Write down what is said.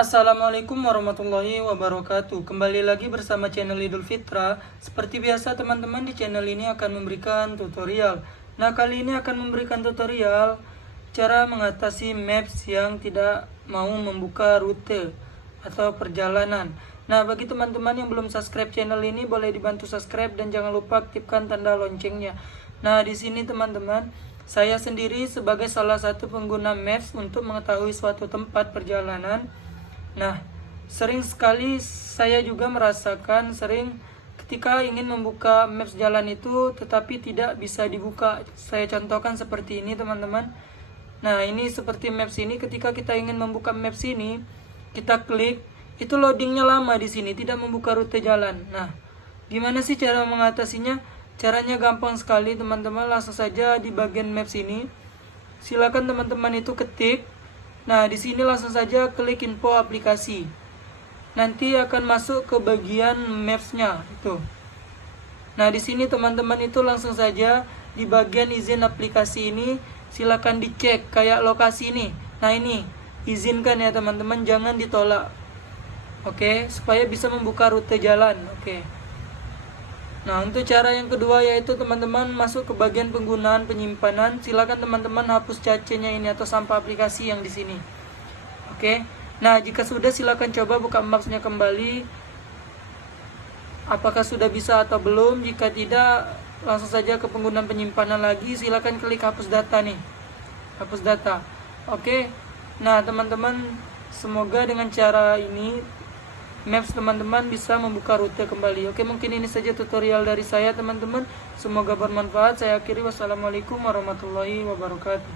Assalamualaikum warahmatullahi wabarakatuh. Kembali lagi bersama channel Idul Fitra. Seperti biasa teman-teman, di channel ini akan memberikan tutorial. Nah, kali ini akan memberikan tutorial cara mengatasi maps yang tidak mau membuka rute atau perjalanan. Nah, bagi teman-teman yang belum subscribe channel ini, boleh dibantu subscribe dan jangan lupa aktifkan tanda loncengnya. Nah, di sini teman-teman, saya sendiri sebagai salah satu pengguna maps untuk mengetahui suatu tempat perjalanan. Nah, sering sekali saya juga merasakan ketika ingin membuka maps jalan itu tetapi tidak bisa dibuka. Saya contohkan seperti ini teman-teman. Nah, ini seperti maps ini, ketika kita ingin membuka maps ini, kita klik, itu loadingnya lama di sini, tidak membuka rute jalan. Nah, gimana sih cara mengatasinya? Caranya gampang sekali teman-teman, langsung saja di bagian maps ini. Silakan teman-teman itu ketik. Nah, di sini langsung saja klik info aplikasi. Nanti akan masuk ke bagian maps-nya itu. Nah, di sini teman-teman itu langsung saja di bagian izin aplikasi ini silakan dicek kayak lokasi ini. Nah, ini izinkan ya teman-teman, jangan ditolak. Oke, supaya bisa membuka rute jalan. Oke. Nah, untuk cara yang kedua yaitu teman-teman masuk ke bagian penggunaan penyimpanan. Silakan teman-teman hapus cacenya ini atau sampah aplikasi yang di sini. Oke. Nah, jika sudah silakan coba buka maps-nya kembali. Apakah sudah bisa atau belum? Jika tidak, langsung saja ke penggunaan penyimpanan lagi. Silakan klik hapus data nih. Hapus data. Oke. Nah, teman-teman, semoga dengan cara ini maps teman-teman bisa membuka rute kembali. Oke, mungkin ini saja tutorial dari saya teman-teman. Semoga bermanfaat. Saya akhiri, wassalamualaikum warahmatullahi wabarakatuh.